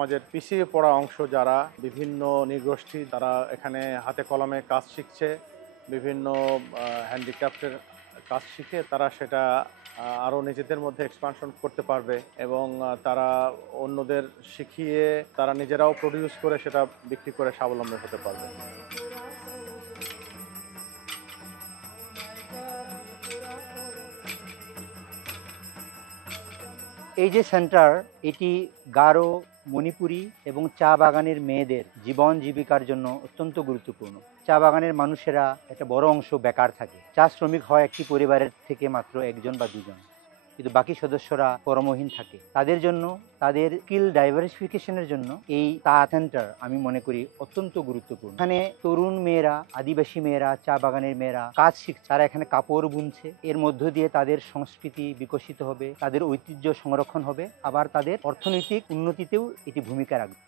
সমাজের পিছিয়ে পড়া অংশ যারা বিভিন্ন নৃগোষ্ঠী তারা এখানে হাতে কলমে কাজ শিখছে, বিভিন্ন হ্যান্ডিক্রাফটের কাজ শিখে তারা সেটা আরও নিজেদের মধ্যে এক্সপানশন করতে পারবে এবং তারা অন্যদের শিখিয়ে তারা নিজেরাও প্রডিউস করে সেটা বিক্রি করে স্বাবলম্বী হতে পারবে। এই যে সেন্টার, এটি গারো, মণিপুরী এবং চা বাগানের মেয়েদের জীবন জীবিকার জন্য অত্যন্ত গুরুত্বপূর্ণ। চা বাগানের মানুষেরা একটা বড় অংশ বেকার থাকে। চা শ্রমিক হয় একটি পরিবারের থেকে মাত্র একজন বা দুজন, কিন্তু বাকি সদস্যরা কর্মহীন থাকে। তাদের জন্য, তাদের স্কিল ডাইভার্সিফিকেশনের জন্য এই চা সেন্টার আমি মনে করি অত্যন্ত গুরুত্বপূর্ণ। এখানে তরুণ মেয়েরা, আদিবাসী মেয়েরা, চা বাগানের মেয়েরা কাজ শিখছে। তারা এখানে কাপড় বুনছে। এর মধ্য দিয়ে তাদের সংস্কৃতি বিকশিত হবে, তাদের ঐতিহ্য সংরক্ষণ হবে, আবার তাদের অর্থনৈতিক উন্নতিতেও এটি ভূমিকা রাখবে।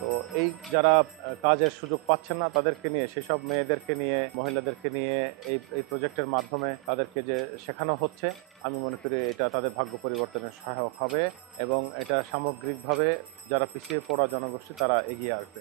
তো এই যারা কাজের সুযোগ পাচ্ছেন না তাদেরকে নিয়ে, সেসব মেয়েদেরকে নিয়ে, মহিলাদেরকে নিয়ে এই প্রজেক্টের মাধ্যমে তাদেরকে যে শেখানো হচ্ছে, আমি মনে করি এটা তাদের ভাগ্য পরিবর্তনের সহায়ক হবে এবং এটা সামগ্রিকভাবে যারা পিছিয়ে পড়া জনগোষ্ঠী তারা এগিয়ে আসবে।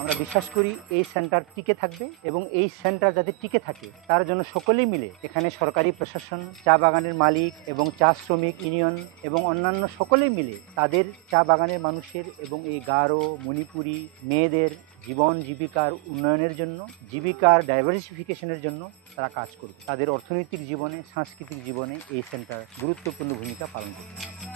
আমরা বিশ্বাস করি এই সেন্টার টিকে থাকবে এবং এই সেন্টার যাতে টিকে থাকে তার জন্য সকলেই মিলে, এখানে সরকারি প্রশাসন, চা বাগানের মালিক এবং চা শ্রমিক ইউনিয়ন এবং অন্যান্য সকলেই মিলে তাদের চা বাগানের মানুষের এবং এই গারো, মণিপুরী মেয়েদের জীবন জীবিকার উন্নয়নের জন্য, জীবিকার ডাইভার্সিফিকেশনের জন্য তারা কাজ করবে। তাদের অর্থনৈতিক জীবনে, সাংস্কৃতিক জীবনে এই সেন্টার গুরুত্বপূর্ণ ভূমিকা পালন করবে।